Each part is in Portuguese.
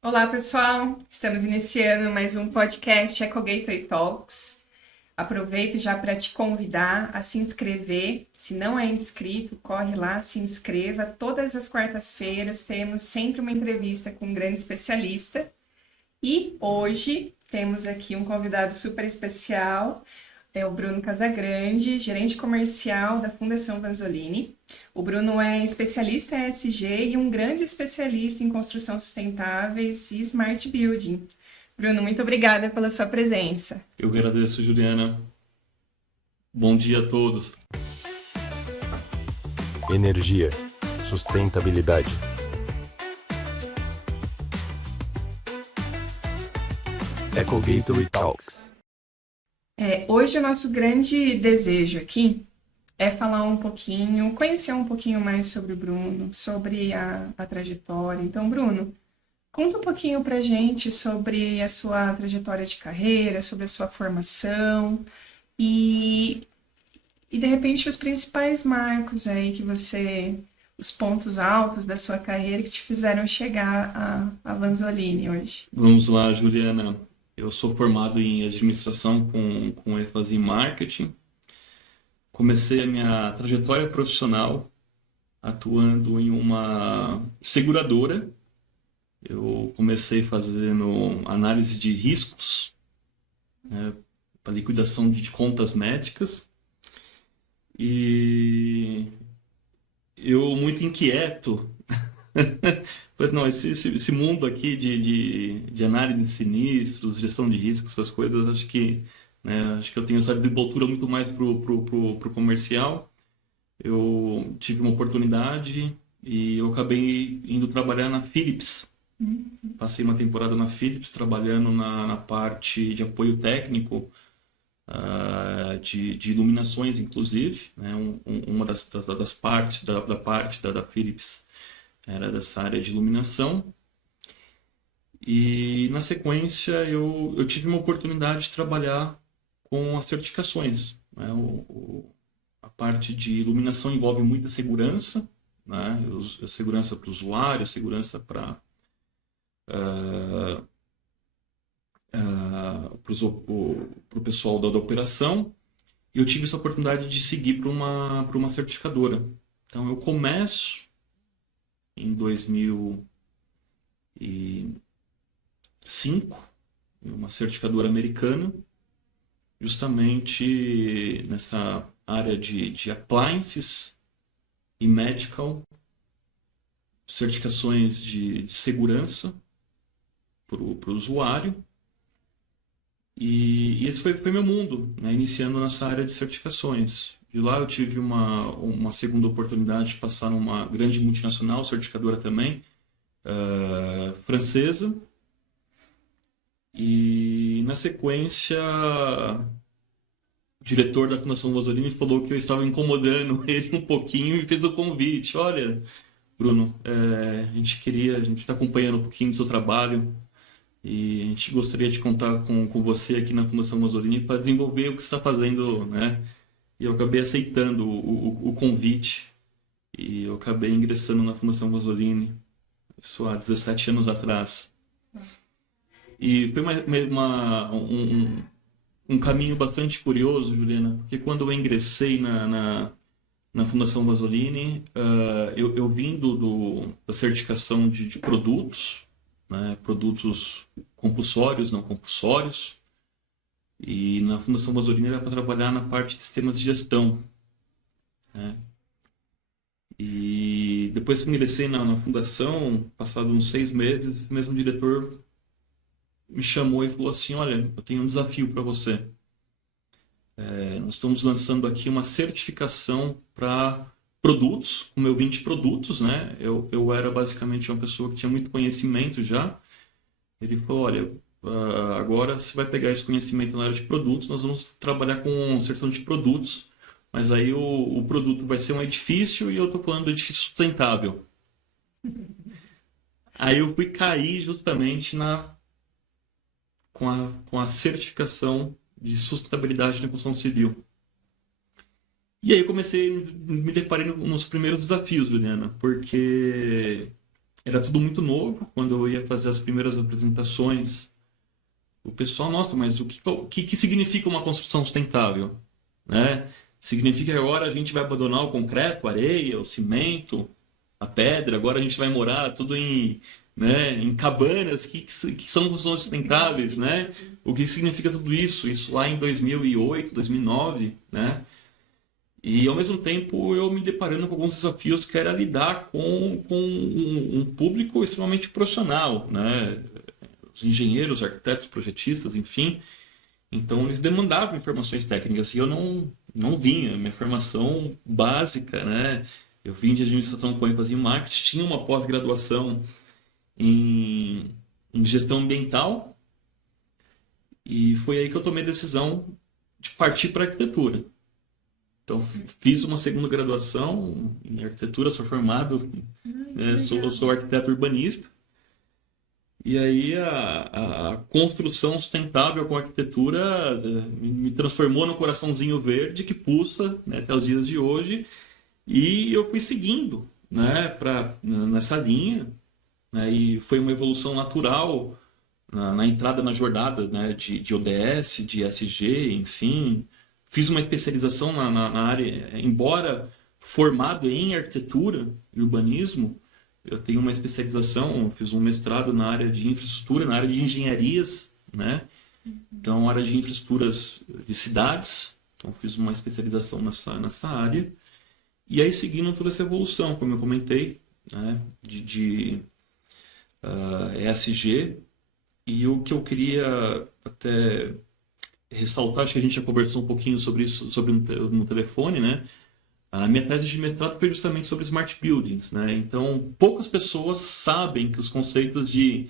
Olá, pessoal! Estamos iniciando mais um podcast Eco Gateway Talks. Aproveito já para te convidar a se inscrever. Se não é inscrito, corre lá, se inscreva. Todas as quartas-feiras temos sempre uma entrevista com um grande especialista. E hoje temos aqui um convidado super especial, é o Bruno Casagrande, gerente comercial da Fundação Vanzolini. O Bruno é especialista em ESG e um grande especialista em construção sustentáveis e smart building. Bruno, muito obrigada pela sua presença. Eu que agradeço, Juliana. Bom dia a todos. Energia, sustentabilidade. Eco Gateway Talks. Hoje o nosso grande desejo aqui é falar um pouquinho, conhecer um pouquinho mais sobre o Bruno, sobre a trajetória. Então, Bruno, conta um pouquinho pra gente sobre a sua trajetória de carreira, sobre a sua formação e, e de repente os principais marcos aí que os pontos altos da sua carreira que te fizeram chegar a Vanzolini hoje. Vamos lá, Juliana. Eu sou formado em administração com ênfase em marketing. Comecei a minha trajetória profissional atuando em uma seguradora. Eu comecei fazendo análise de riscos, né, para liquidação de contas médicas. E eu, muito inquieto, pois não, esse mundo aqui de análise de sinistros, gestão de riscos, essas coisas, acho que eu tenho essa desenvoltura muito mais pro comercial. Eu tive uma oportunidade e eu acabei indo trabalhar na Philips. Passei uma temporada na Philips trabalhando na parte de apoio técnico, de iluminações, inclusive, né? Uma das partes da Philips era dessa área de iluminação. E na sequência eu tive uma oportunidade de trabalhar com as certificações, né? A parte de iluminação envolve muita segurança, né? Segurança para o usuário, segurança para o pessoal da operação. E eu tive essa oportunidade de seguir para uma certificadora. Então eu começo em 2005, em uma certificadora americana, justamente nessa área de appliances e medical, certificações de segurança para o usuário. E esse foi meu mundo, né, iniciando nessa área de certificações. De lá eu tive uma segunda oportunidade de passar numa grande multinacional, certificadora também, francesa. E na sequência, o diretor da Fundação Vanzolini falou que eu estava incomodando ele um pouquinho e fez o convite. Olha, Bruno, a gente está acompanhando um pouquinho do seu trabalho e a gente gostaria de contar com você aqui na Fundação Vanzolini para desenvolver o que você está fazendo, né? E eu acabei aceitando o convite e eu acabei ingressando na Fundação Vanzolini, isso há 17 anos atrás. E foi um caminho bastante curioso, Juliana, porque quando eu ingressei na Fundação Vanzolini, eu vim da certificação de produtos, né, produtos compulsórios, não compulsórios, e na Fundação Vanzolini era para trabalhar na parte de sistemas de gestão, né? E depois que eu ingressei na fundação, passado uns 6 meses, o mesmo diretor me chamou e falou assim: olha, eu tenho um desafio para você. Nós estamos lançando aqui uma certificação para produtos, como eu vim de produtos, né? Eu era basicamente uma pessoa que tinha muito conhecimento já. Ele falou: olha, agora você vai pegar esse conhecimento na área de produtos, nós vamos trabalhar com certificação de produtos, mas aí o produto vai ser um edifício e eu estou falando do edifício sustentável. Aí eu fui cair justamente com a certificação de sustentabilidade na construção civil. E aí eu comecei, me deparei nos primeiros desafios, Juliana, porque era tudo muito novo. Quando eu ia fazer as primeiras apresentações, o pessoal, nossa, mas o que significa uma construção sustentável? Né? Significa que agora a gente vai abandonar o concreto, a areia, o cimento, a pedra, agora a gente vai morar tudo em cabanas que são construções sustentáveis, né? O que significa tudo isso? Isso lá em 2008, 2009, né? E ao mesmo tempo eu me deparando com alguns desafios que era lidar com um público extremamente profissional, né? Os engenheiros, arquitetos, projetistas, enfim. Então eles demandavam informações técnicas e eu não vinha. Minha formação básica, né? Eu vim de administração com ênfase em marketing, tinha uma pós-graduação em gestão ambiental e foi aí que eu tomei a decisão de partir para a arquitetura. Então fiz uma segunda graduação em arquitetura, sou formado, sou arquiteto urbanista. E aí a construção sustentável com a arquitetura me transformou no coraçãozinho verde que pulsa, né, até os dias de hoje. E eu fui seguindo, né, nessa linha, né, e foi uma evolução natural na entrada na jornada, né, de ODS, de ESG, enfim. Fiz uma especialização na área, embora formado em arquitetura e urbanismo, eu tenho uma especialização, fiz um mestrado na área de infraestrutura, na área de engenharias, né? Então, área de infraestruturas de cidades. Então, fiz uma especialização nessa área. E aí, seguindo toda essa evolução, como eu comentei, né? de ESG. E o que eu queria até ressaltar, acho que a gente já conversou um pouquinho sobre isso no telefone, né? A minha tese de mestrado foi justamente sobre smart buildings, né? Então, poucas pessoas sabem que os conceitos de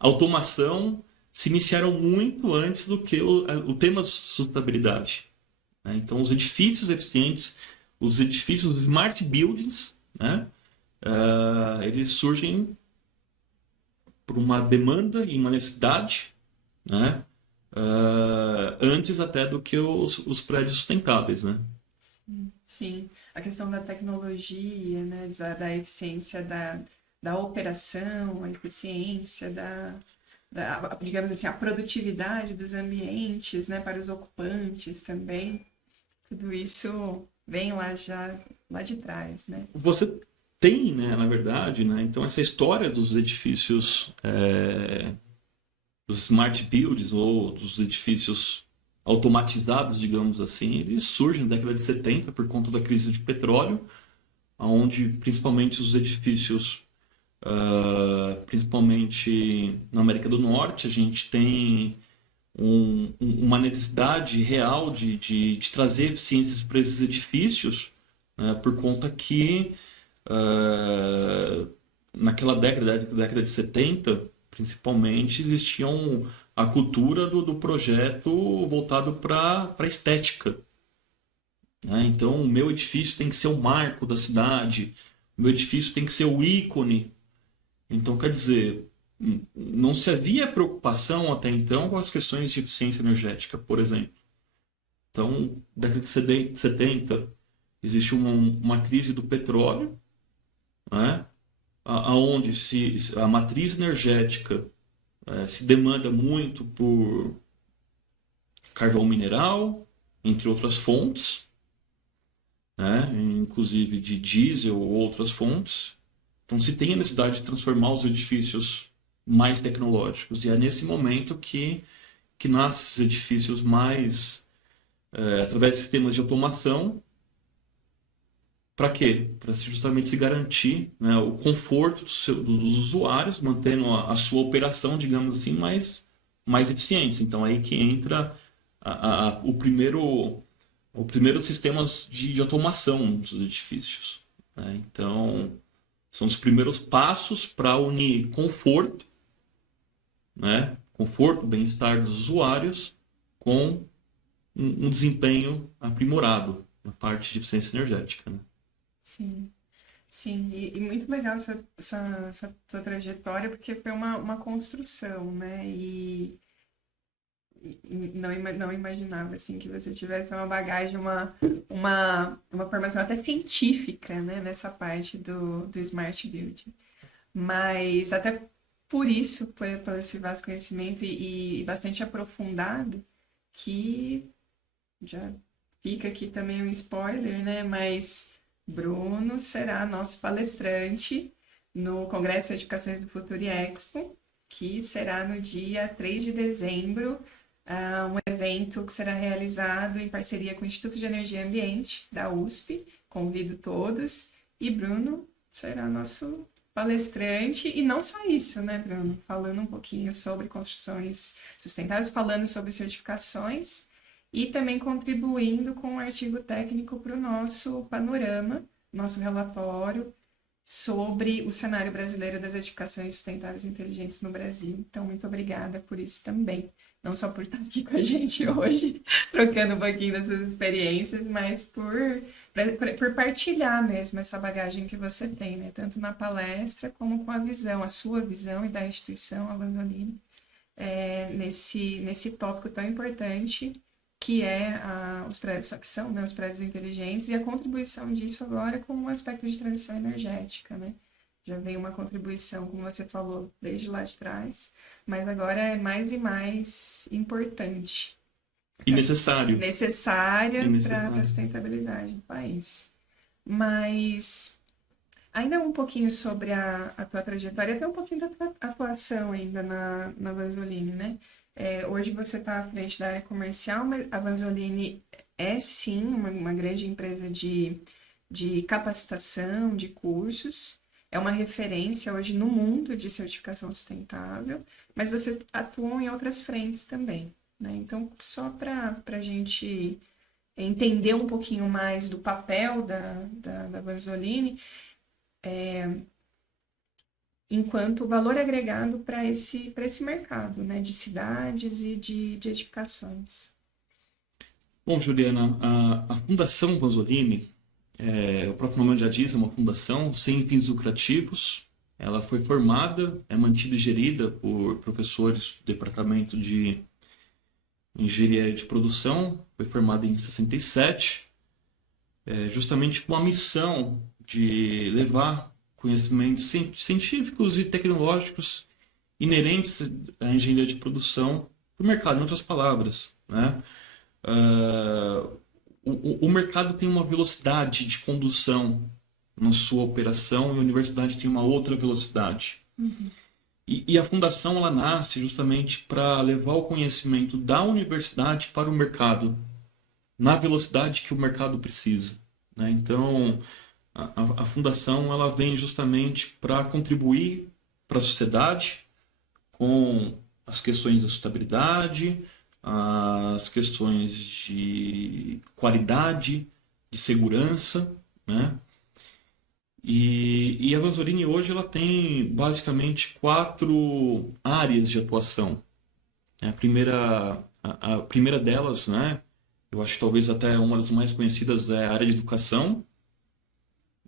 automação se iniciaram muito antes do que o tema sustentabilidade, né? Então, os edifícios eficientes, os edifícios smart buildings, né? Eles surgem por uma demanda e uma necessidade, né? Antes até do que os prédios sustentáveis, né? Sim, a questão da tecnologia, né, da eficiência da operação, a eficiência digamos assim, a produtividade dos ambientes, né, para os ocupantes também, tudo isso vem lá de trás, né? Você tem, né, na verdade, né, então essa história dos edifícios, dos smart buildings ou dos edifícios automatizados, digamos assim, eles surgem na década de 70 por conta da crise de petróleo, onde principalmente os edifícios, principalmente na América do Norte, a gente tem uma necessidade real de trazer eficiências para esses edifícios, né, por conta que naquela década de 70, principalmente, existiam a cultura do projeto voltado para a estética, né? Então, o meu edifício tem que ser o marco da cidade, o meu edifício tem que ser o ícone. Então, quer dizer, não se havia preocupação até então com as questões de eficiência energética, por exemplo. Então, década de 70, existe uma crise do petróleo, né? Onde a matriz energética se demanda muito por carvão mineral, entre outras fontes, né? Inclusive de diesel ou outras fontes. Então se tem a necessidade de transformar os edifícios mais tecnológicos. E é nesse momento que nascem esses edifícios mais através de sistemas de automação. Para quê? Para justamente se garantir, né, o conforto dos usuários, mantendo a sua operação, digamos assim, mais eficiente. Então, aí que entra o primeiro sistemas de automação dos edifícios, né? Então, são os primeiros passos para unir conforto, né, conforto, bem-estar dos usuários, com um desempenho aprimorado na parte de eficiência energética, né? Sim, sim, e muito legal essa sua trajetória, porque foi uma construção, né? E não imaginava assim que você tivesse uma bagagem, uma formação até científica, né? Nessa parte do Smart Building. Mas até por isso, por esse vasto conhecimento e bastante aprofundado, que já fica aqui também um spoiler, né? Mas Bruno será nosso palestrante no Congresso de Edificações do Futuro Expo, que será no dia 3 de dezembro, um evento que será realizado em parceria com o Instituto de Energia e Ambiente da USP. Convido todos. E Bruno será nosso palestrante. E não só isso, né, Bruno? Falando um pouquinho sobre construções sustentáveis, falando sobre certificações e também contribuindo com um artigo técnico para o nosso panorama, nosso relatório sobre o cenário brasileiro das edificações sustentáveis inteligentes no Brasil. Então, muito obrigada por isso também. Não só por estar aqui com a gente hoje, trocando um pouquinho das suas experiências, mas por partilhar mesmo essa bagagem que você tem, né? Tanto na palestra como com a visão, a sua visão e da instituição, a Vanzolini, nesse tópico tão importante que é os prédios, que são, né, os prédios inteligentes, e a contribuição disso agora com o aspecto de transição energética, né? Já vem uma contribuição, como você falou, desde lá de trás, mas agora é mais e mais importante. E necessário. Necessária para a sustentabilidade do país. Mas ainda um pouquinho sobre a tua trajetória, até um pouquinho da tua atuação ainda na Vanzolini, né? Hoje você está à frente da área comercial, mas a Vanzolini é sim uma grande empresa de capacitação, de cursos. É uma referência hoje no mundo de certificação sustentável, mas vocês atuam em outras frentes também, né? Então, só para a gente entender um pouquinho mais do papel da Vanzolini, enquanto valor agregado para esse mercado, né, de cidades e de edificações. Bom, Juliana, a Fundação Vanzolini, o próprio nome já diz, é uma fundação sem fins lucrativos. Ela foi formada, é mantida e gerida por professores do Departamento de Engenharia de Produção, foi formada em 67, justamente com a missão de levar conhecimentos científicos e tecnológicos inerentes à engenharia de produção para o mercado, em outras palavras, né? O mercado tem uma velocidade de condução na sua operação e a universidade tem uma outra velocidade. Uhum. E a fundação ela nasce justamente para levar o conhecimento da universidade para o mercado, na velocidade que o mercado precisa, né? Então, a fundação ela vem justamente para contribuir para a sociedade com as questões da sustentabilidade, as questões de qualidade, de segurança, né? E a Vanzolini hoje ela tem basicamente 4 áreas de atuação. A primeira delas, né? Eu acho que talvez até uma das mais conhecidas é a área de educação,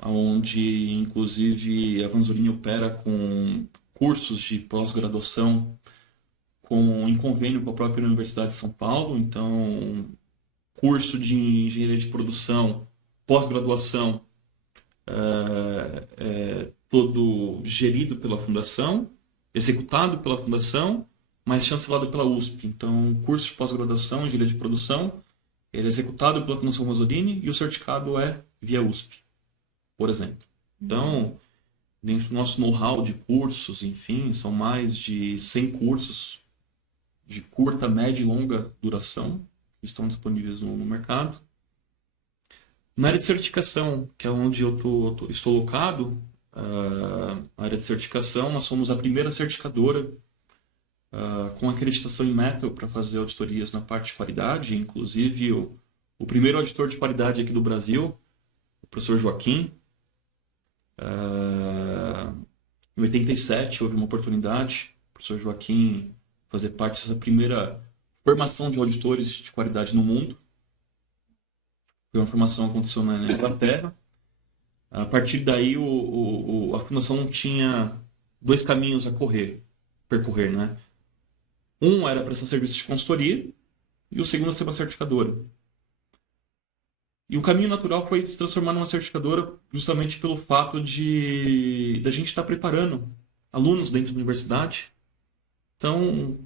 onde inclusive a Vanzolini opera com cursos de pós-graduação em convênio com a própria Universidade de São Paulo. Então, curso de engenharia de produção, pós-graduação, todo gerido pela fundação, executado pela fundação, mas chancelado pela USP. Então, curso de pós-graduação em engenharia de produção, ele é executado pela Fundação Vanzolini e o certificado é via USP, por exemplo. Então, dentro do nosso know-how de cursos, enfim, são mais de 100 cursos de curta, média e longa duração que estão disponíveis no mercado. Na área de certificação, que é onde eu estou locado, a área de certificação, nós somos a primeira certificadora com acreditação em Metal para fazer auditorias na parte de qualidade. Inclusive, o primeiro auditor de qualidade aqui do Brasil, o professor Joaquim. Em 87 houve uma oportunidade, o professor Joaquim fazer parte dessa primeira formação de auditores de qualidade no mundo. Foi uma formação que aconteceu na Inglaterra. A partir daí, a fundação tinha 2 caminhos a percorrer, né? Um era prestar serviço de consultoria e o segundo era ser uma certificadora. E o caminho natural foi se transformar numa certificadora justamente pelo fato de da gente estar preparando alunos dentro da universidade. Então,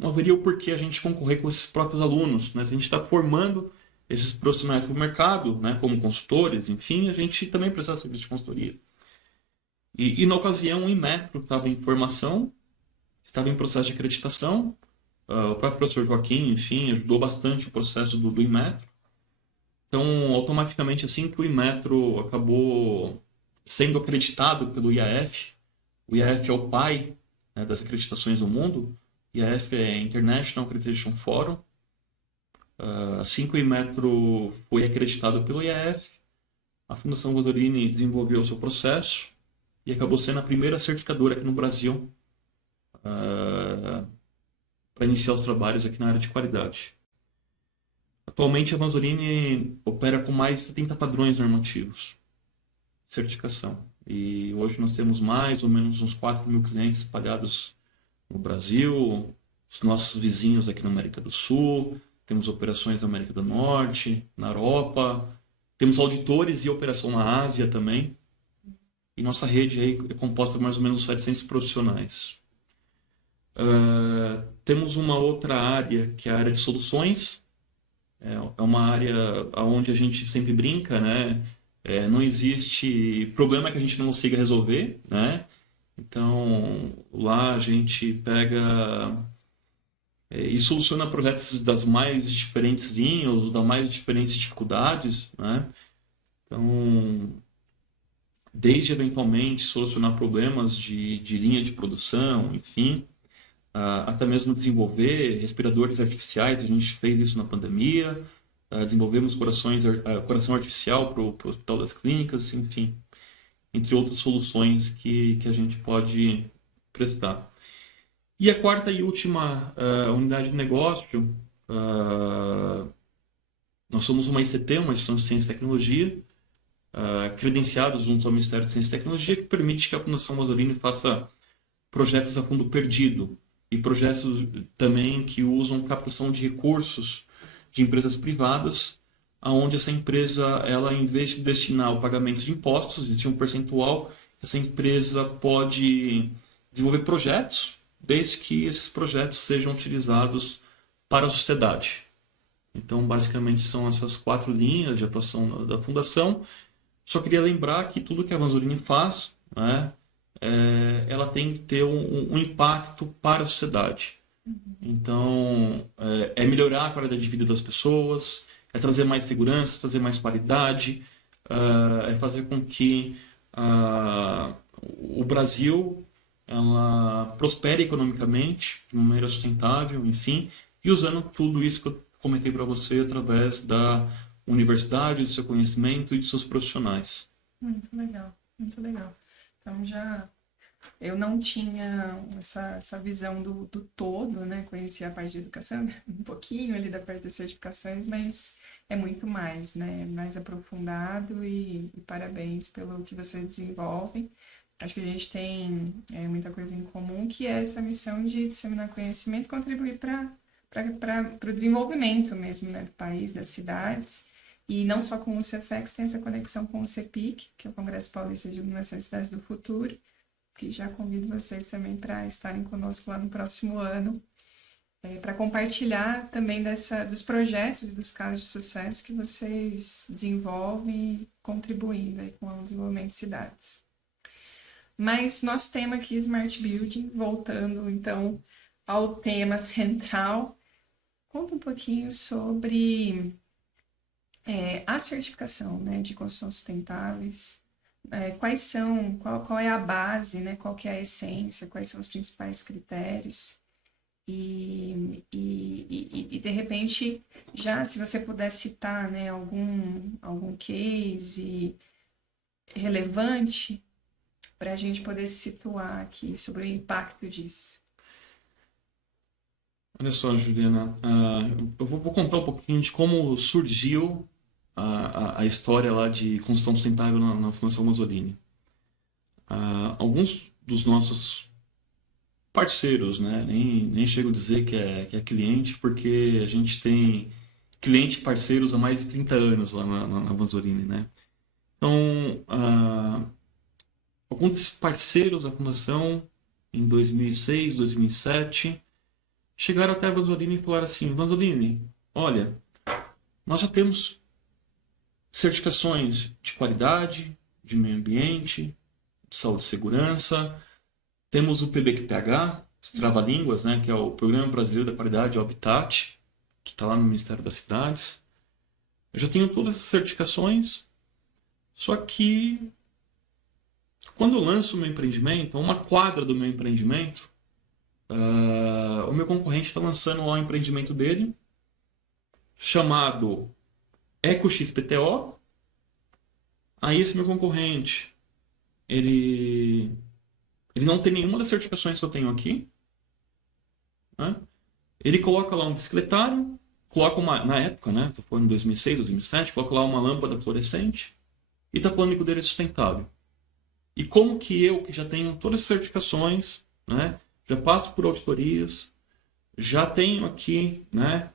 não haveria o porquê a gente concorrer com esses próprios alunos, né? Se a gente está formando esses profissionais para o mercado, né, como consultores, enfim, a gente também precisa de serviço de consultoria. E na ocasião, o Inmetro estava em formação, estava em processo de acreditação. O próprio professor Joaquim, enfim, ajudou bastante o processo do Inmetro. Então, automaticamente, assim que o Inmetro acabou sendo acreditado pelo IAF, o IAF é o pai, né, das acreditações no mundo, IAF é International Accreditation Forum. Assim que o Inmetro foi acreditado pelo IAF, a Fundação Vanzolini desenvolveu o seu processo e acabou sendo a primeira certificadora aqui no Brasil para iniciar os trabalhos aqui na área de qualidade. Atualmente, a Vanzolini opera com mais de 70 padrões normativos de certificação. E hoje nós temos mais ou menos uns 4.000 clientes espalhados no Brasil, os nossos vizinhos aqui na América do Sul, temos operações na América do Norte, na Europa, temos auditores e operação na Ásia também. E nossa rede aí é composta de mais ou menos 700 profissionais. Temos uma outra área, que é a área de soluções. É uma área onde a gente sempre brinca, né? Não existe problema que a gente não consiga resolver, né? Então, lá a gente pega e soluciona projetos das mais diferentes linhas, das mais diferentes dificuldades, né? Então, desde eventualmente solucionar problemas de linha de produção, enfim, até mesmo desenvolver respiradores artificiais. A gente fez isso na pandemia, desenvolvemos coração artificial para o Hospital das Clínicas, enfim, entre outras soluções que a gente pode prestar. E a quarta e última unidade de negócio, nós somos uma ICT, uma Instituição de Ciência e Tecnologia, credenciados junto ao Ministério de Ciência e Tecnologia, que permite que a Fundação Vanzolini faça projetos a fundo perdido e projetos também que usam captação de recursos de empresas privadas, aonde essa empresa, ela, em vez de destinar o pagamento de impostos, existe um percentual, essa empresa pode desenvolver projetos, desde que esses projetos sejam utilizados para a sociedade. Então, basicamente, são essas 4 linhas de atuação da Fundação. Só queria lembrar que tudo que a Vanzolini faz, né, ela tem que ter um impacto para a sociedade. Então, é melhorar a qualidade de vida das pessoas, é trazer mais segurança, trazer mais qualidade, é fazer com que o Brasil ela prospere economicamente, de uma maneira sustentável, enfim, e usando tudo isso que eu comentei para você através da universidade, do seu conhecimento e de seus profissionais. Muito legal, muito legal. Então eu não tinha essa visão do todo, né? Conhecia a parte de educação, um pouquinho ali da parte das certificações, mas é muito mais, né? Mais aprofundado e parabéns pelo que vocês desenvolvem. Acho que a gente tem muita coisa em comum, que é essa missão de disseminar conhecimento e contribuir para o desenvolvimento mesmo, né? Do país, das cidades. E não só com o CEFEX, tem essa conexão com o CEPIC, que é o Congresso Paulista de Iluminação e Cidades do Futuro, que já convido vocês também para estarem conosco lá no próximo ano, para compartilhar também dos projetos e dos casos de sucesso que vocês desenvolvem, contribuindo aí com o desenvolvimento de cidades. Mas nosso tema aqui, Smart Building, voltando então ao tema central, conta um pouquinho sobre a certificação, né, de construção sustentáveis. Qual é a base, né? Qual que é a essência, quais são os principais critérios e de repente, já se você puder citar, né, algum case relevante para a gente poder se situar aqui sobre o impacto disso. Olha só, Juliana, eu vou contar um pouquinho de como surgiu a história lá de construção sustentável na Fundação Vanzolini. Alguns dos nossos parceiros, né, nem chego a dizer que é cliente, porque a gente tem cliente parceiros há mais de 30 anos lá na Vanzolini, né? Então, alguns desses parceiros da fundação, em 2006, 2007, chegaram até a Vanzolini e falaram assim: Vanzolini, olha, nós já temos certificações de qualidade, de meio ambiente, de saúde e segurança, temos o PBQPH, Trava-Línguas, né, que é o Programa Brasileiro da Qualidade e Habitat, que está lá no Ministério das Cidades. Eu já tenho todas essas certificações, só que quando eu lanço o meu empreendimento, uma quadra do meu empreendimento, o meu concorrente está lançando lá um empreendimento dele, chamado EcoXPTO. Aí esse meu concorrente, ele não tem nenhuma das certificações que eu tenho aqui, né? Ele coloca lá um bicicletário, coloca na época, né? Tô falando em 2006, 2007, coloca lá uma lâmpada fluorescente e tá falando que o dele é sustentável. E como que eu, que já tenho todas as certificações, né? Já passo por auditorias, já tenho aqui, né?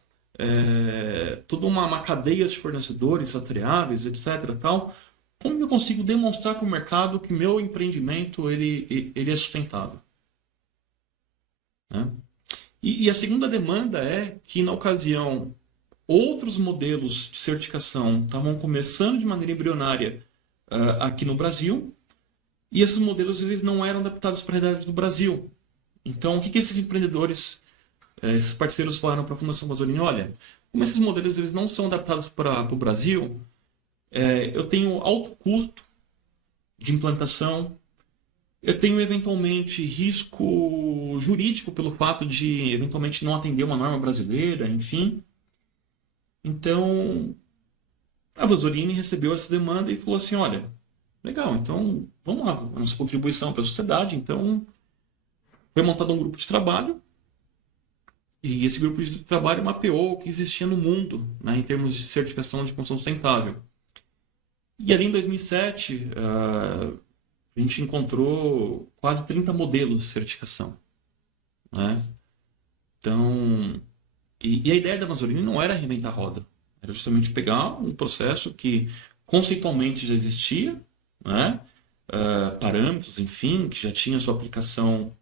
Toda uma cadeia de fornecedores rastreáveis, etc. Tal, como eu consigo demonstrar para o mercado que meu empreendimento ele é sustentável? Né? E a segunda demanda é que, na ocasião, outros modelos de certificação estavam começando de maneira embrionária aqui no Brasil, e esses modelos eles não eram adaptados para a realidade do Brasil. Então, o que esses empreendedores, esses parceiros falaram para a Fundação Vanzolini? Olha, como esses modelos eles não são adaptados para o Brasil, eu tenho alto custo de implantação, eu tenho eventualmente risco jurídico pelo fato de eventualmente não atender uma norma brasileira, enfim. Então, a Vanzolini recebeu essa demanda e falou assim: olha, legal, então vamos lá, a nossa contribuição para a sociedade. Então, foi montado um grupo de trabalho, e esse grupo de trabalho mapeou o que existia no mundo, né, em termos de certificação de construção sustentável. E ali em 2007, a gente encontrou quase 30 modelos de certificação, né? Então, e a ideia da Vanzolini não era reinventar a roda, era justamente pegar um processo que conceitualmente já existia, né? Parâmetros, enfim, que já tinha sua aplicação,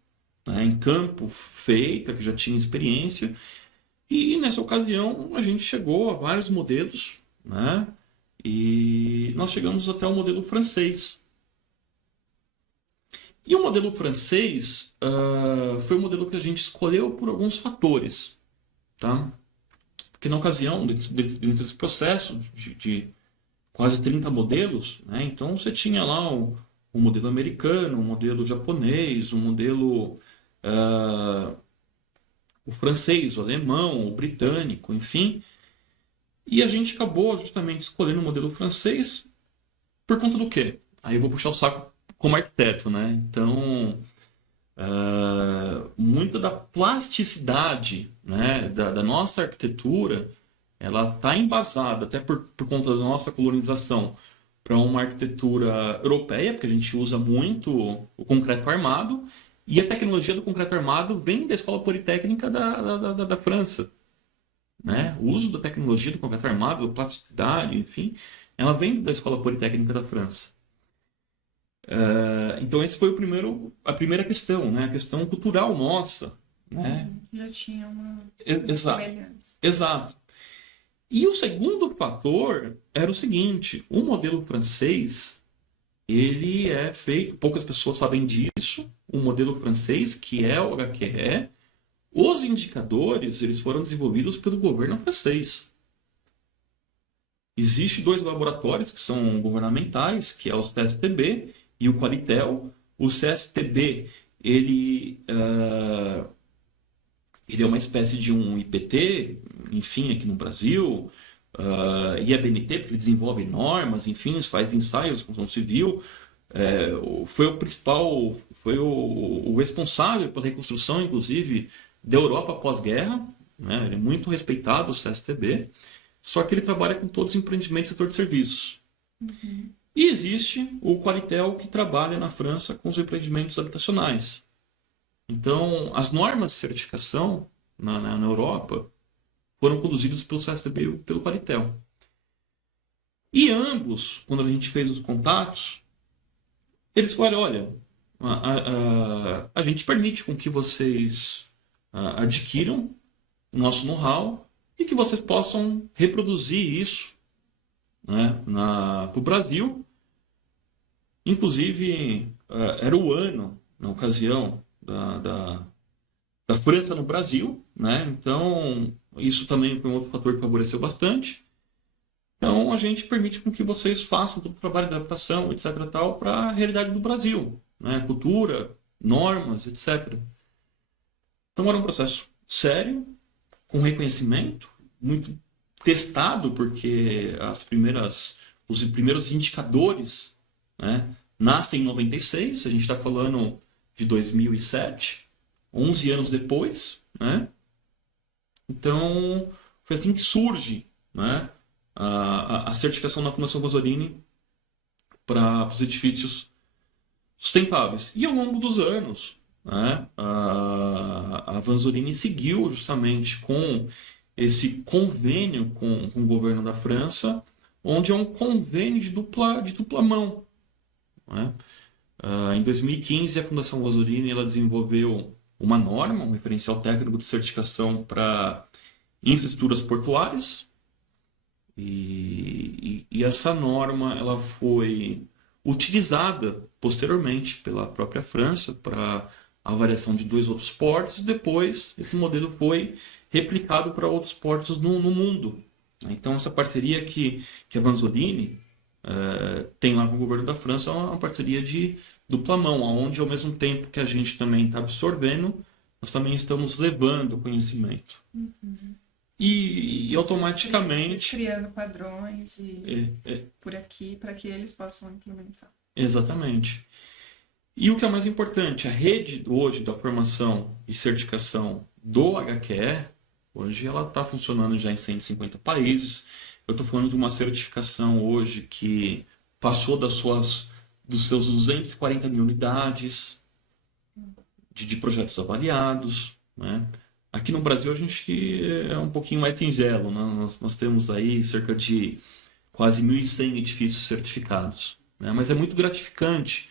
né, em campo feita, que já tinha experiência. E nessa ocasião a gente chegou a vários modelos, né? E nós chegamos até o modelo francês. E o modelo francês foi o modelo que a gente escolheu por alguns fatores, tá? Porque na ocasião, dentro desse processo de quase 30 modelos, né? Então você tinha lá um modelo americano, um modelo japonês, um modelo o francês, o alemão, o britânico, enfim. E a gente acabou justamente escolhendo o modelo francês por conta do quê? Aí eu vou puxar o saco como arquiteto, né? Então, muita da plasticidade, né, da nossa arquitetura, ela está embasada, até por conta da nossa colonização, para uma arquitetura europeia, porque a gente usa muito o concreto armado, e a tecnologia do concreto armado vem da Escola Politécnica da França. Né? O uso da tecnologia do concreto armado, da plasticidade, enfim, ela vem da Escola Politécnica da França. Então, esse foi a primeira questão, né? A questão cultural nossa. Né? Já tinha uma semelhança. Exato. E o segundo fator era o seguinte: o modelo francês, ele é feito, poucas pessoas sabem disso, o modelo francês, que é o HQE, os indicadores eles foram desenvolvidos pelo governo francês. Existem 2 laboratórios que são governamentais, que é o CSTB e o Qualitel. O CSTB ele é uma espécie de um IPT, enfim, aqui no Brasil, e a BNT, porque ele desenvolve normas, enfim, faz ensaios de construção civil. Foi o principal, foi o responsável pela reconstrução, inclusive, da Europa pós-guerra, né? Ele é muito respeitado, o CSTB, só que ele trabalha com todos os empreendimentos do setor de serviços. Uhum. E existe o Qualitel, que trabalha na França com os empreendimentos habitacionais. Então, as normas de certificação na Europa foram conduzidos pelo CSTB e pelo Qualitel. E ambos, quando a gente fez os contatos, eles falaram, olha, a gente permite com que vocês adquiram o nosso know-how e que vocês possam reproduzir isso, né, para o Brasil. Inclusive, era o ano, na ocasião, da França no Brasil, né? Então, isso também foi um outro fator que favoreceu bastante. Então, a gente permite com que vocês façam todo o trabalho de adaptação, etc., tal, para a realidade do Brasil, né? Cultura, normas, etc. Então, era um processo sério, com reconhecimento, muito testado, porque os primeiros indicadores, né, nascem em 96, a gente está falando de 2007, 11 anos depois, né? Então, foi assim que surge, né, a certificação da Fundação Vanzolini para os edifícios sustentáveis. E ao longo dos anos, né, a Vanzolini seguiu justamente com esse convênio com o governo da França, onde é um convênio de dupla mão, né? Em 2015, a Fundação Vanzolini ela desenvolveu uma norma, um referencial técnico de certificação para infraestruturas portuárias, e essa norma ela foi utilizada posteriormente pela própria França para a avaliação de 2 outros portos. Depois, esse modelo foi replicado para outros portos no mundo. Então, essa parceria que a Vanzolini tem lá com o governo da França é uma parceria de dupla mão, onde ao mesmo tempo que a gente também está absorvendo, nós também estamos levando conhecimento. Uhum. E automaticamente... Vocês criando padrões por aqui, para que eles possam implementar. Exatamente. E o que é mais importante, a rede hoje da formação e certificação do HQE, hoje ela está funcionando já em 150 países. Eu estou falando de uma certificação hoje que passou dos seus 240 mil unidades de projetos avaliados, né? Aqui no Brasil a gente é um pouquinho mais singelo, né? Nós temos aí cerca de quase 1.100 edifícios certificados, né? Mas é muito gratificante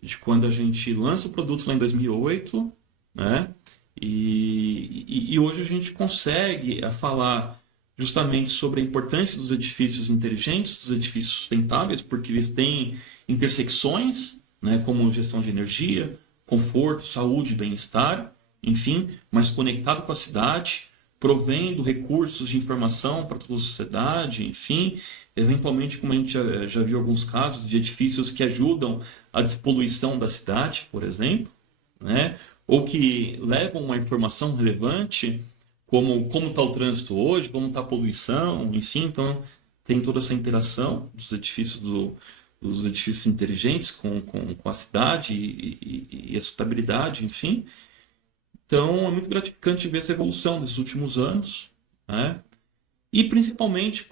de quando a gente lança o produto lá em 2008, né? E hoje a gente consegue falar justamente sobre a importância dos edifícios inteligentes, dos edifícios sustentáveis, porque eles têm intersecções, né, como gestão de energia, conforto, saúde, bem-estar, enfim, mas conectado com a cidade, provendo recursos de informação para toda a sociedade, enfim, eventualmente, como a gente já viu alguns casos de edifícios que ajudam a despoluição da cidade, por exemplo, né, ou que levam uma informação relevante, como está o trânsito hoje, como está a poluição, enfim, então tem toda essa interação dos edifícios inteligentes com a cidade e a sustentabilidade, enfim. Então é muito gratificante ver essa evolução desses últimos anos, né? E principalmente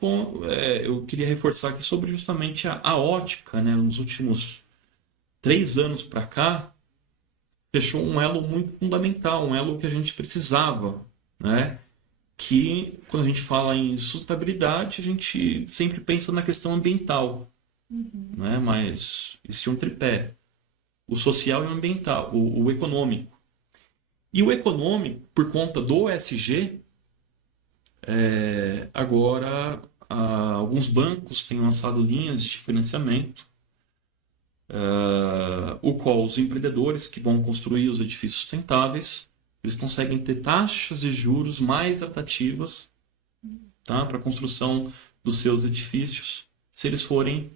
eu queria reforçar aqui sobre justamente a ótica, né? Nos últimos 3 anos para cá, fechou um elo muito fundamental, um elo que a gente precisava, né? Que quando a gente fala em sustentabilidade, a gente sempre pensa na questão ambiental, né? Mas existe um tripé: o social e o ambiental, o econômico. E o econômico, por conta do ESG, agora alguns bancos têm lançado linhas de financiamento, o qual os empreendedores que vão construir os edifícios sustentáveis, eles conseguem ter taxas de juros mais atrativas, tá, para a construção dos seus edifícios, se eles forem...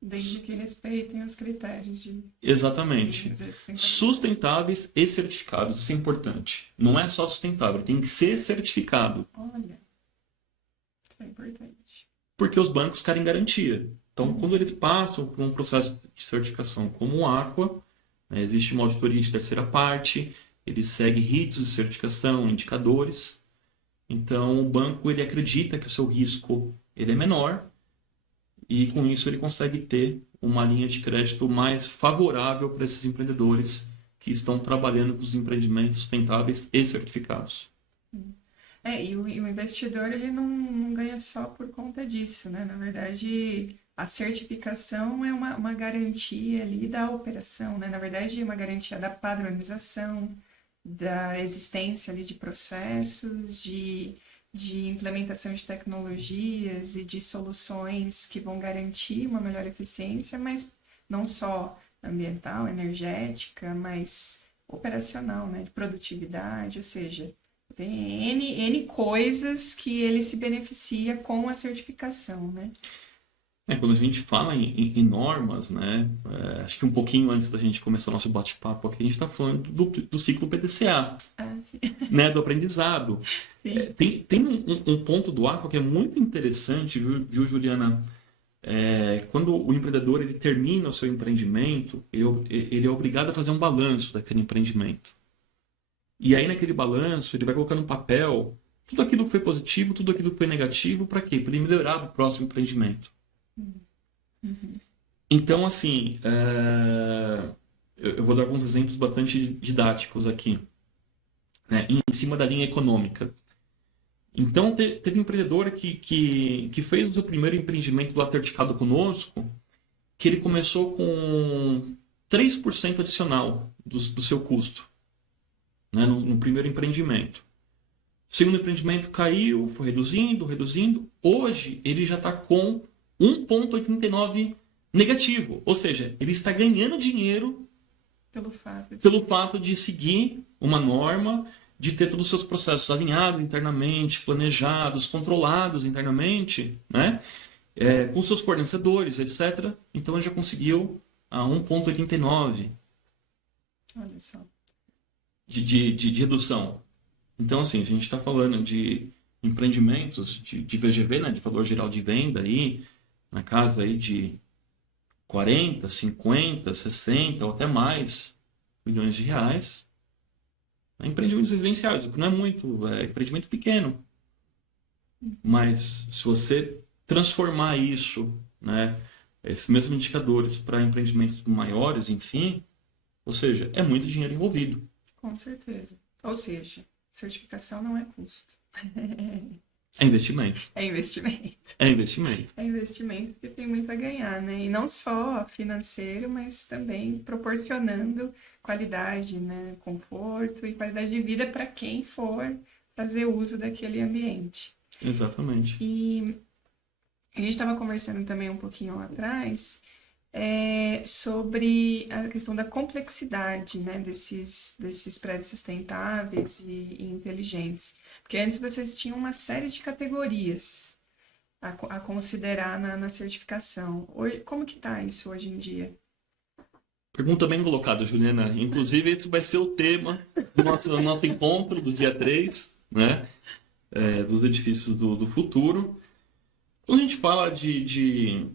Desde que respeitem os critérios de... Exatamente. Sustentáveis e certificados, isso é importante. Não é só sustentável, tem que ser certificado. Olha, isso é importante. Porque os bancos querem garantia. Então, quando eles passam por um processo de certificação como o Aqua, né, existe uma auditoria de terceira parte, ele segue ritos de certificação, indicadores. Então, o banco ele acredita que o seu risco ele é menor e, com isso, ele consegue ter uma linha de crédito mais favorável para esses empreendedores que estão trabalhando com os empreendimentos sustentáveis e certificados. E o investidor ele não ganha só por conta disso, né? Na verdade, a certificação é uma garantia ali da operação, né? Na verdade, é uma garantia da padronização, da existência ali de processos, de implementação de tecnologias e de soluções que vão garantir uma melhor eficiência, mas não só ambiental, energética, mas operacional, né? De produtividade, ou seja, tem N coisas que ele se beneficia com a certificação, né? Quando a gente fala em normas, né, acho que um pouquinho antes da gente começar o nosso bate-papo aqui, a gente está falando do ciclo PDCA, Sim. né, do aprendizado. Sim. Tem um ponto do Aqua que é muito interessante, viu, Juliana? Quando o empreendedor ele termina o seu empreendimento, ele é obrigado a fazer um balanço daquele empreendimento. E aí, naquele balanço, ele vai colocar no papel tudo aquilo que foi positivo, tudo aquilo que foi negativo, para quê? Para ele melhorar o próximo empreendimento. Uhum. Então, assim, eu vou dar alguns exemplos bastante didáticos aqui, né, em cima da linha econômica. Então, teve um empreendedor que fez o seu primeiro empreendimento lá certificado conosco, que ele começou com 3% adicional do seu custo, né, no primeiro empreendimento. O segundo empreendimento caiu, foi reduzindo. Hoje, ele já está com 1,89 negativo. Ou seja, ele está ganhando dinheiro pelo fato de seguir uma norma, de ter todos os seus processos alinhados internamente, planejados, controlados internamente, né? Com seus fornecedores, etc. Então, ele já conseguiu a 1,89 Olha só. de redução. Então, assim, a gente está falando de empreendimentos de VGV, né, de valor geral de venda, aí, na casa aí de 40, 50, 60 ou até mais milhões de reais. Empreendimentos residenciais, o que não é muito, é empreendimento pequeno. Mas se você transformar isso, né, esses mesmos indicadores para empreendimentos maiores, enfim, ou seja, é muito dinheiro envolvido. Com certeza. Ou seja, certificação não é custo. É investimento. É investimento. É investimento. É investimento porque tem muito a ganhar, né? E não só financeiro, mas também proporcionando qualidade, né? Conforto e qualidade de vida para quem for fazer uso daquele ambiente. Exatamente. E a gente estava conversando também um pouquinho lá atrás sobre a questão da complexidade, né, desses prédios sustentáveis e inteligentes. Porque antes vocês tinham uma série de categorias a considerar na certificação. Hoje, como que está isso hoje em dia? Pergunta bem colocada, Juliana. Inclusive, esse vai ser o tema do nosso encontro do dia 3, né? Dos edifícios do futuro. Quando a gente fala de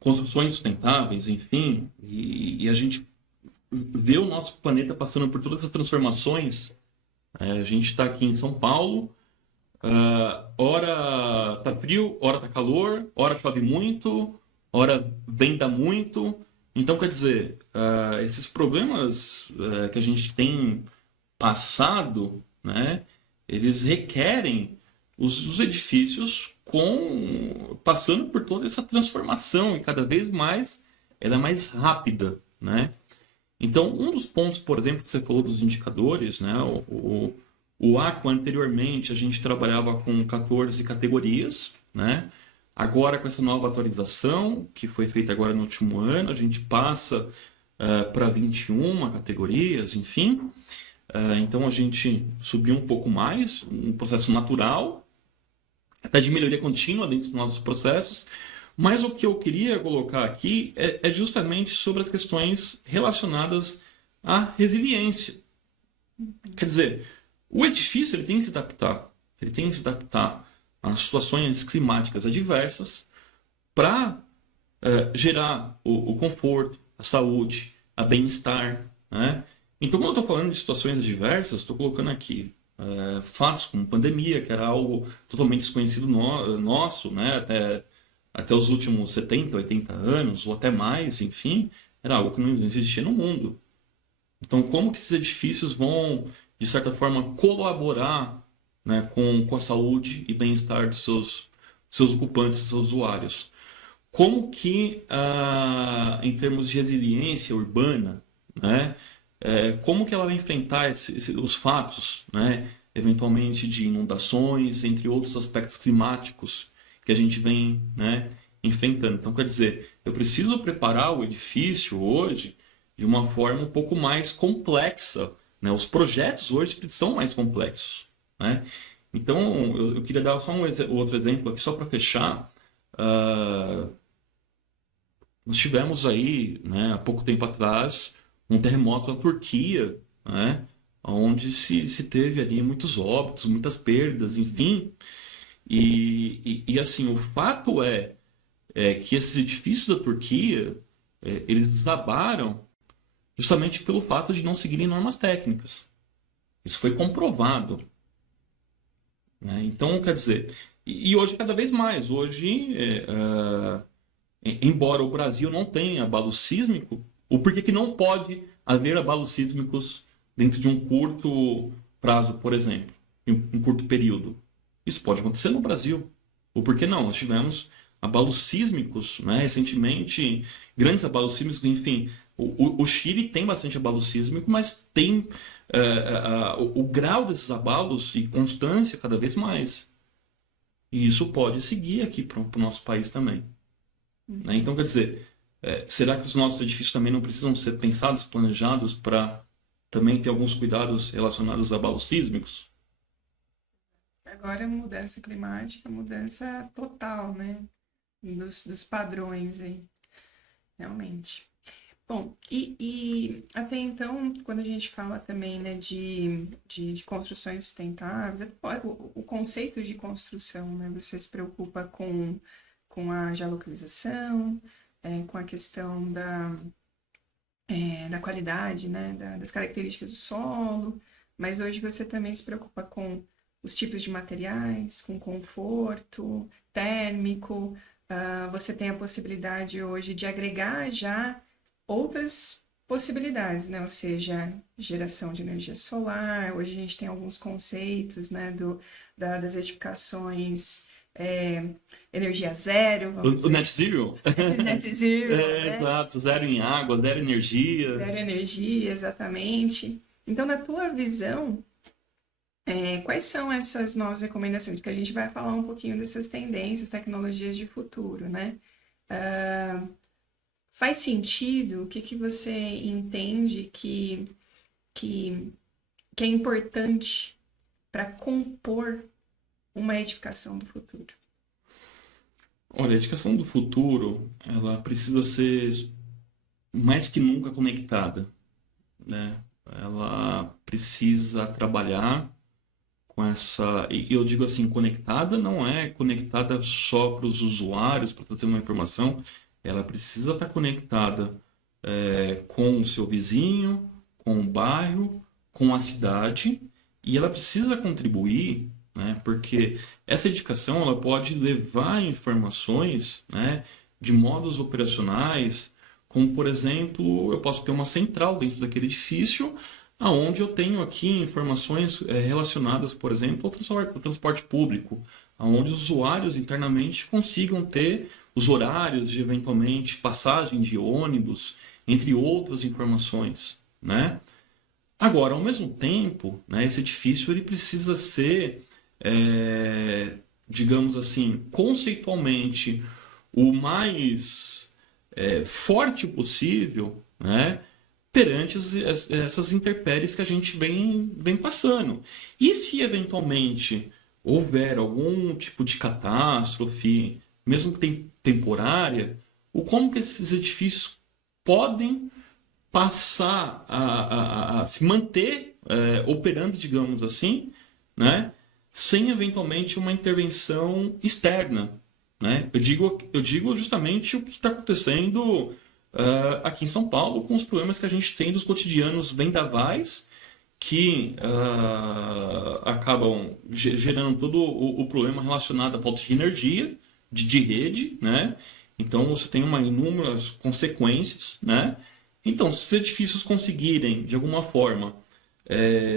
construções sustentáveis, enfim, e a gente vê o nosso planeta passando por todas essas transformações, a gente está aqui em São Paulo, hora tá frio, hora tá calor, hora chove muito, hora venta muito. Então, quer dizer, esses problemas que a gente tem passado, né, eles requerem os edifícios passando por toda essa transformação e cada vez mais ela é mais rápida, né? Então, um dos pontos, por exemplo, que você falou dos indicadores, né? O Aqua, anteriormente, a gente trabalhava com 14 categorias, né? Agora, com essa nova atualização, que foi feita agora no último ano, a gente passa para 21 categorias, enfim. Então, a gente subiu um pouco mais, um processo natural, até de melhoria contínua dentro dos nossos processos. Mas o que eu queria colocar aqui é justamente sobre as questões relacionadas à resiliência. Quer dizer, o edifício ele tem que se adaptar. Ele tem que se adaptar às situações climáticas adversas para gerar o conforto, a saúde, a bem-estar, né? Então, quando eu estou falando de situações adversas, estou colocando aqui fatos como pandemia, que era algo totalmente desconhecido nosso, né? Até os últimos 70, 80 anos, ou até mais, enfim, era algo que não existia no mundo. Então, como que esses edifícios vão, de certa forma, colaborar né, com a saúde e bem-estar dos seus ocupantes, dos seus usuários. Como que, em termos de resiliência urbana, né, como que ela vai enfrentar os fatos, né, eventualmente de inundações, entre outros aspectos climáticos que a gente vem, né, enfrentando. Então, quer dizer, eu preciso preparar o edifício hoje de uma forma um pouco mais complexa, né? Os projetos hoje são mais complexos, né? Então, eu queria dar só um outro exemplo aqui, só para fechar. Nós tivemos aí, né, há pouco tempo atrás, um terremoto na Turquia, né, onde se teve ali muitos óbitos, muitas perdas, enfim. E assim, o fato é que esses edifícios da Turquia, eles desabaram justamente pelo fato de não seguirem normas técnicas. Isso foi comprovado, né? Então, quer dizer, e hoje cada vez mais, hoje, embora o Brasil não tenha abalo sísmico, o porquê que não pode haver abalos sísmicos dentro de um curto prazo, por exemplo, em um curto período? Isso pode acontecer no Brasil. O porquê não? Nós tivemos abalos sísmicos, né, recentemente, grandes abalos sísmicos, enfim. O Chile tem bastante abalo sísmico, mas tem o grau desses abalos e constância cada vez mais. E isso pode seguir aqui para o nosso país também. Né? Então, quer dizer, será que os nossos edifícios também não precisam ser pensados, planejados para também ter alguns cuidados relacionados a abalos sísmicos? Agora, mudança climática, mudança total, né? Dos padrões aí, realmente. Bom, e até então, quando a gente fala também, né, de construções sustentáveis, o conceito de construção, né? Você se preocupa com a geolocalização, com a questão da qualidade, né, das características do solo, mas hoje você também se preocupa com os tipos de materiais, com conforto térmico. Você tem a possibilidade hoje de agregar já outras possibilidades, né? Ou seja, geração de energia solar. Hoje a gente tem alguns conceitos, né, das edificações, energia zero, vamos O dizer. net zero? Net zero, né? Exato, zero em água, zero energia. Zero energia, exatamente. Então, na tua visão, quais são essas novas recomendações? Porque a gente vai falar um pouquinho dessas tendências, tecnologias de futuro, né? Faz sentido? O que você entende que é importante para compor uma edificação do futuro? Olha, a edificação do futuro, ela precisa ser mais que nunca conectada, né? Ela precisa trabalhar com essa... E eu digo assim, conectada não é conectada só para os usuários, para trazer uma informação. Ela precisa estar conectada com o seu vizinho, com o bairro, com a cidade, e ela precisa contribuir, né, porque essa edificação ela pode levar informações, né, de modos operacionais, como, por exemplo, eu posso ter uma central dentro daquele edifício, aonde eu tenho aqui informações relacionadas, por exemplo, ao transporte público, aonde os usuários internamente consigam ter os horários de, eventualmente, passagem de ônibus, entre outras informações, né? Agora, ao mesmo tempo, né, esse edifício ele precisa ser, digamos assim, conceitualmente o mais forte possível, né, perante essas intempéries que a gente vem passando. E se eventualmente houver algum tipo de catástrofe, mesmo que temporária, como que esses edifícios podem passar a se manter operando, digamos assim, né, sem eventualmente uma intervenção externa, né? Eu digo justamente o que está acontecendo aqui em São Paulo com os problemas que a gente tem dos cotidianos vendavais que acabam gerando todo o problema relacionado à falta de energia, de rede, né? Então você tem inúmeras consequências, né? Então, se os edifícios conseguirem, de alguma forma,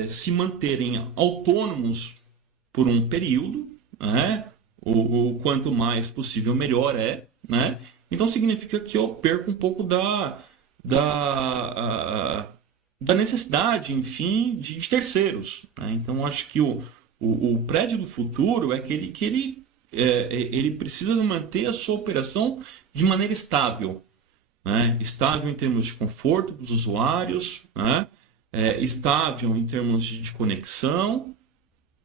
se manterem autônomos por um período, né? O quanto mais possível, melhor é, né? Então significa que eu perco um pouco da necessidade, enfim, de terceiros, né? Então acho que o prédio do futuro é aquele que ele precisa manter a sua operação de maneira estável, né? Estável em termos de conforto dos usuários, né? Estável em termos de conexão,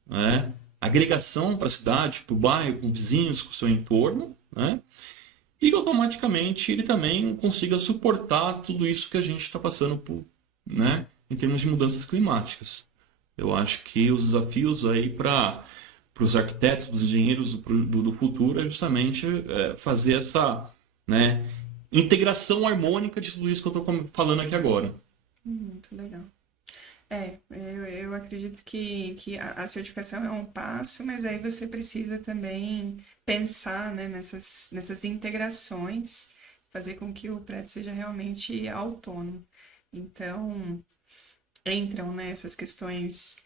né? Agregação para a cidade, para o bairro, com vizinhos, com o seu entorno, né? E que automaticamente ele também consiga suportar tudo isso que a gente está passando por, né? Em termos de mudanças climáticas. Eu acho que os desafios aí para os arquitetos, os engenheiros do futuro é justamente fazer essa, né, integração harmônica de tudo isso que eu estou falando aqui agora. Muito legal. Eu acredito que a certificação é um passo, mas aí você precisa também pensar, né, nessas integrações, fazer com que o prédio seja realmente autônomo. Então, entram, né, essas questões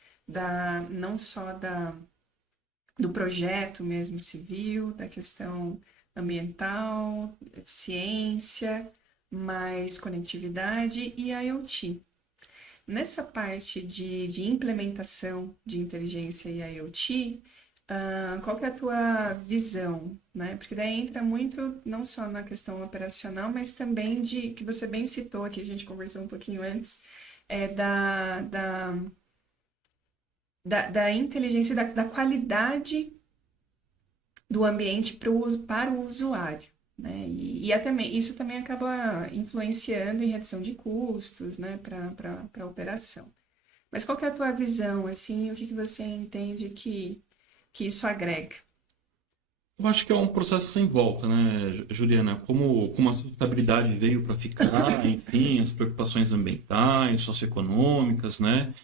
não só do projeto mesmo civil, da questão ambiental, eficiência, mais conectividade e IoT. Nessa parte de implementação de inteligência e IoT, qual que é a tua visão, né? Porque daí entra muito não só na questão operacional, mas também que você bem citou aqui, a gente conversou um pouquinho antes, da inteligência, da qualidade do ambiente para o usuário, né? E isso também acaba influenciando em redução de custos, né, para a operação. Mas qual que é a tua visão, assim, o que você entende que isso agrega? Eu acho que é um processo sem volta, né, Juliana? Como a sustentabilidade veio para ficar, enfim, as preocupações ambientais, socioeconômicas, né?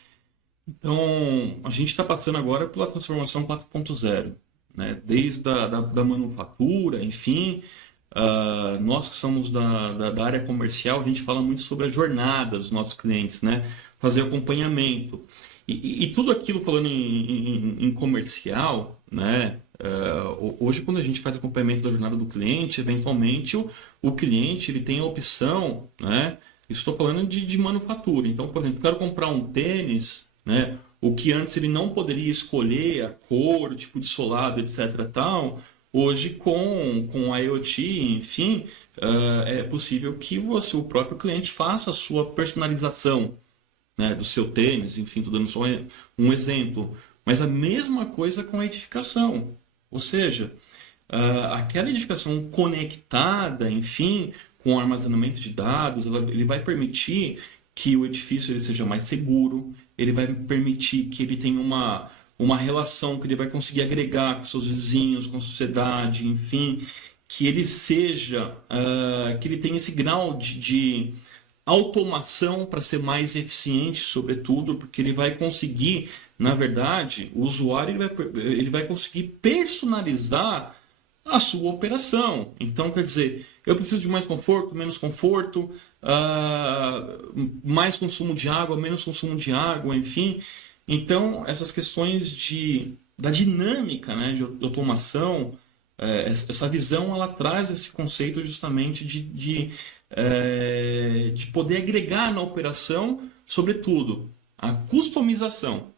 Então, a gente está passando agora pela transformação 4.0, né? Desde da manufatura, enfim, nós que somos da área comercial, a gente fala muito sobre a jornada dos nossos clientes, né? Fazer acompanhamento. E tudo aquilo falando em comercial, né? Hoje, quando a gente faz acompanhamento da jornada do cliente, eventualmente o cliente ele tem a opção, né? Estou falando de manufatura. Então, por exemplo, eu quero comprar um tênis, né? O que antes ele não poderia escolher a cor, o tipo de solado, etc. Tal, hoje com a IoT, enfim, é possível que o próprio cliente faça a sua personalização, né, do seu tênis, enfim, estou dando só um exemplo. Mas a mesma coisa com a edificação. Ou seja, aquela edificação conectada, enfim, com armazenamento de dados, ele vai permitir que o edifício ele seja mais seguro, ele vai permitir que ele tenha uma relação que ele vai conseguir agregar com seus vizinhos, com a sociedade, enfim, que ele seja, que ele tenha esse grau de automação para ser mais eficiente, sobretudo, porque ele vai conseguir, na verdade, o usuário ele vai conseguir personalizar a sua operação. Então, quer dizer, eu preciso de mais conforto, menos conforto, mais consumo de água, menos consumo de água, enfim. Então, essas questões da dinâmica, né, de automação, essa visão, ela traz esse conceito justamente de poder agregar na operação, sobretudo, a customização,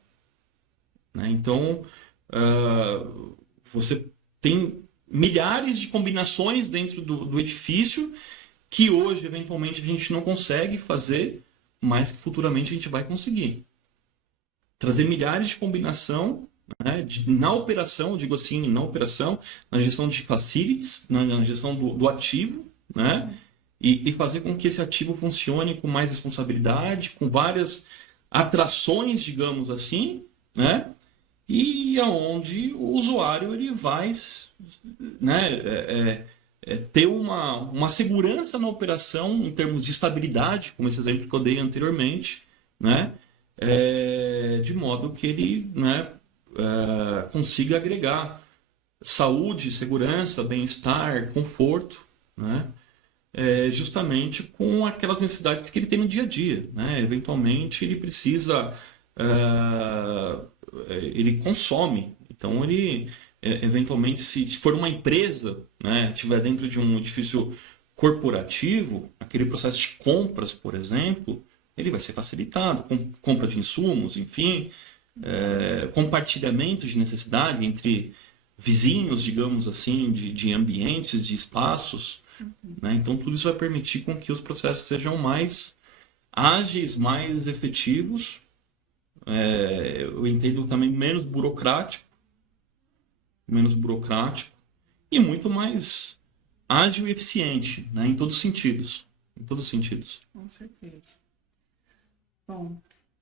né? Então, você tem milhares de combinações dentro do edifício que hoje, eventualmente, a gente não consegue fazer, mas que futuramente a gente vai conseguir. Trazer milhares de combinação, né, na operação, eu digo assim, na operação, na gestão de facilities, na gestão do ativo, né, e fazer com que esse ativo funcione com mais responsabilidade, com várias atrações, digamos assim, né, e aonde o usuário ele vai, né, ter uma segurança na operação em termos de estabilidade, como esse exemplo que eu dei anteriormente, né, de modo que ele, né, consiga agregar saúde, segurança, bem-estar, conforto, né, justamente com aquelas necessidades que ele tem no dia a dia, né? Eventualmente ele precisa, ele consome. Então, ele, eventualmente, se for uma empresa, né, estiver dentro de um edifício corporativo, aquele processo de compras, por exemplo, ele vai ser facilitado, com compra de insumos, enfim, compartilhamento de necessidade entre vizinhos, digamos assim, de ambientes, de espaços, né? Então, tudo isso vai permitir com que os processos sejam mais ágeis, mais efetivos, eu entendo também menos burocrático e muito mais ágil e eficiente, né? Em todos os sentidos. Em todos os sentidos. Com certeza. Bom,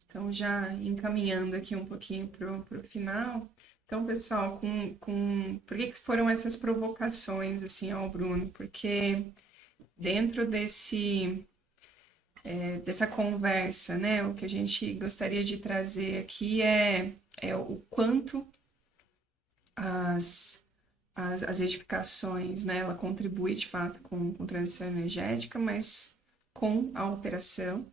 então já encaminhando aqui um pouquinho para o final. Então, pessoal, por que foram essas provocações assim ao Bruno? Porque dentro dessa conversa, né, o que a gente gostaria de trazer aqui é o quanto as edificações, né, ela contribui de fato com transição energética, mas com a operação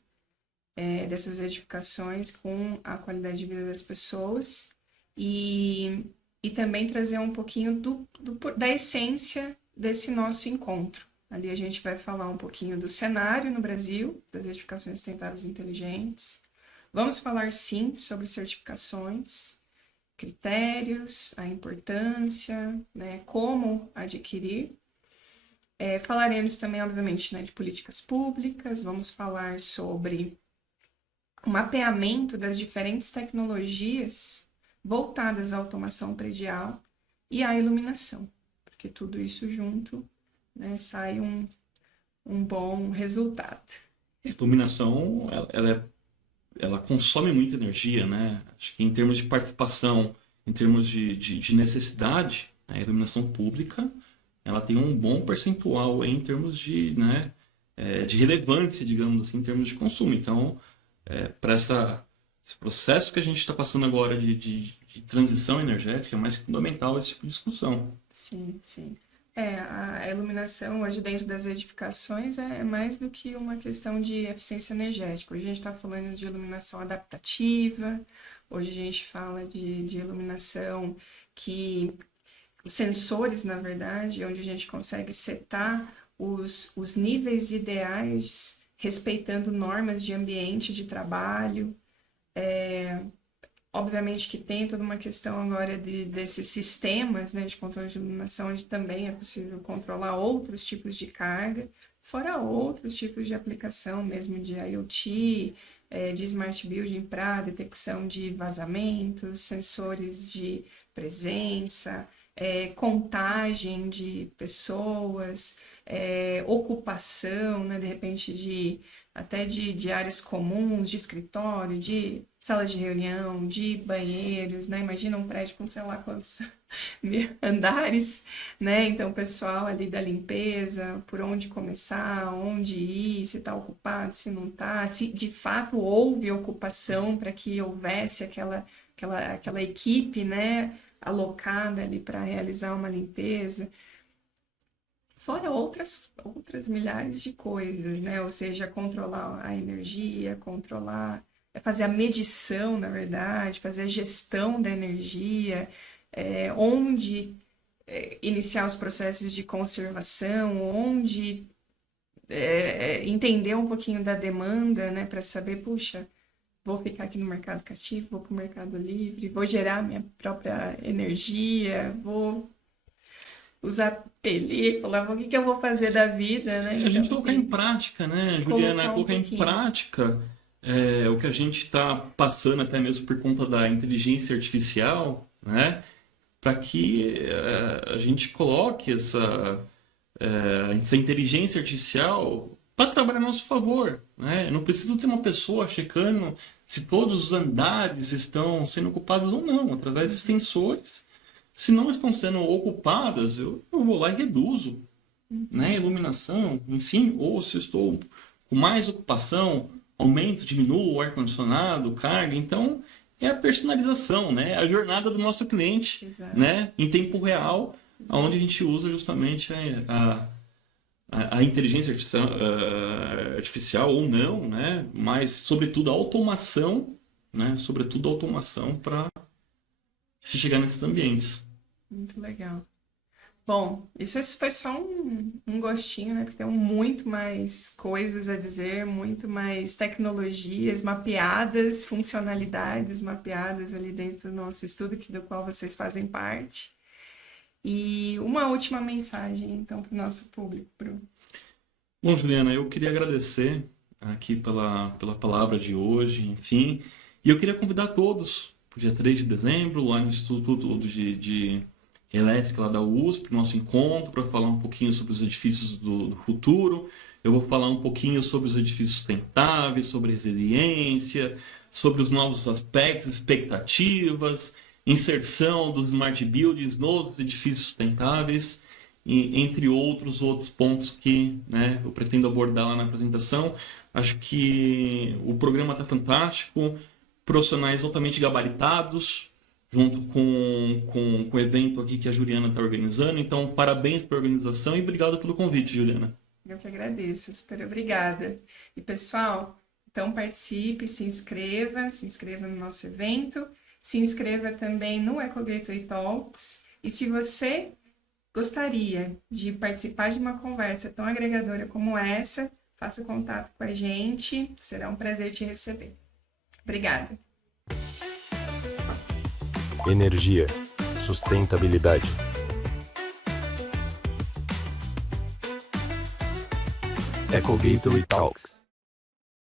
dessas edificações, com a qualidade de vida das pessoas e também trazer um pouquinho da essência desse nosso encontro. Ali a gente vai falar um pouquinho do cenário no Brasil, das edificações sustentáveis inteligentes. Vamos falar, sim, sobre certificações, critérios, a importância, né, como adquirir. Falaremos também, obviamente, né, de políticas públicas, vamos falar sobre o mapeamento das diferentes tecnologias voltadas à automação predial e à iluminação, porque tudo isso junto, né, sai um bom resultado. A iluminação, ela consome muita energia, né? Acho que em termos de participação, em termos de necessidade, a iluminação pública, ela tem um bom percentual em termos de relevância, digamos assim, em termos de consumo. Então, para esse processo que a gente está passando agora de transição energética, é mais que fundamental esse tipo de discussão. Sim, sim. A iluminação hoje dentro das edificações é mais do que uma questão de eficiência energética. Hoje a gente está falando de iluminação adaptativa, hoje a gente fala de iluminação os sensores, na verdade, onde a gente consegue setar os níveis ideais respeitando normas de ambiente de trabalho. Obviamente que tem toda uma questão agora desses sistemas, né, de controle de iluminação, onde também é possível controlar outros tipos de carga, fora outros tipos de aplicação mesmo de IoT, de Smart Building para detecção de vazamentos, sensores de presença, contagem de pessoas, ocupação, né, de repente até de áreas comuns, de escritório, de salas de reunião, de banheiros, né? Imagina um prédio com sei lá quantos andares, né? Então, o pessoal ali da limpeza, por onde começar, onde ir, se está ocupado, se não está, se de fato houve ocupação para que houvesse aquela equipe, né, alocada ali para realizar uma limpeza. Fora outras milhares de coisas, né? Ou seja, controlar a energia, fazer a medição, na verdade, fazer a gestão da energia, onde iniciar os processos de conservação, onde entender um pouquinho da demanda, né? Para saber, puxa, vou ficar aqui no mercado cativo, vou para o mercado livre, vou gerar minha própria energia, vou usar película, o que eu vou fazer da vida, né? A gente colocar em prática, né, Juliana? Colocar em prática o que a gente está passando até mesmo por conta da inteligência artificial, né? Para que a gente coloque essa inteligência artificial para trabalhar a nosso favor, né? Eu não preciso ter uma pessoa checando se todos os andares estão sendo ocupados ou não, através de sensores. Se não estão sendo ocupadas, eu vou lá e reduzo, né? Iluminação, enfim, ou se estou com mais ocupação, aumento, diminuo o ar-condicionado, carga. Então, é a personalização, né? A jornada do nosso cliente, né? Em tempo real, onde a gente usa justamente a inteligência artificial ou não, né? Mas, sobretudo, a automação, né? Sobretudo a automação para se chegar nesses ambientes. Muito legal. Bom, isso foi só um gostinho, né? Porque tem muito mais coisas a dizer, muito mais tecnologias mapeadas, funcionalidades mapeadas ali dentro do nosso estudo, do qual vocês fazem parte. E uma última mensagem, então, para o nosso público, Bruno. Bom, Juliana, eu queria agradecer aqui pela palavra de hoje, enfim. E eu queria convidar todos para o dia 3 de dezembro, lá no Instituto de Elétrica lá da USP, nosso encontro, para falar um pouquinho sobre os edifícios do futuro. Eu vou falar um pouquinho sobre os edifícios sustentáveis, sobre resiliência, sobre os novos aspectos, expectativas, inserção dos smart buildings nos edifícios sustentáveis, e, entre outros pontos que, né, eu pretendo abordar lá na apresentação. Acho que o programa está fantástico, profissionais altamente gabaritados, junto com o evento aqui que a Juliana está organizando. Então, parabéns pela organização e obrigado pelo convite, Juliana. Eu que agradeço, super obrigada. E pessoal, então participe, se inscreva no nosso evento, se inscreva também no Eco Gateway Talks. E se você gostaria de participar de uma conversa tão agregadora como essa, faça contato com a gente, será um prazer te receber. Obrigada. Energia, sustentabilidade. Eco Gateway Talks.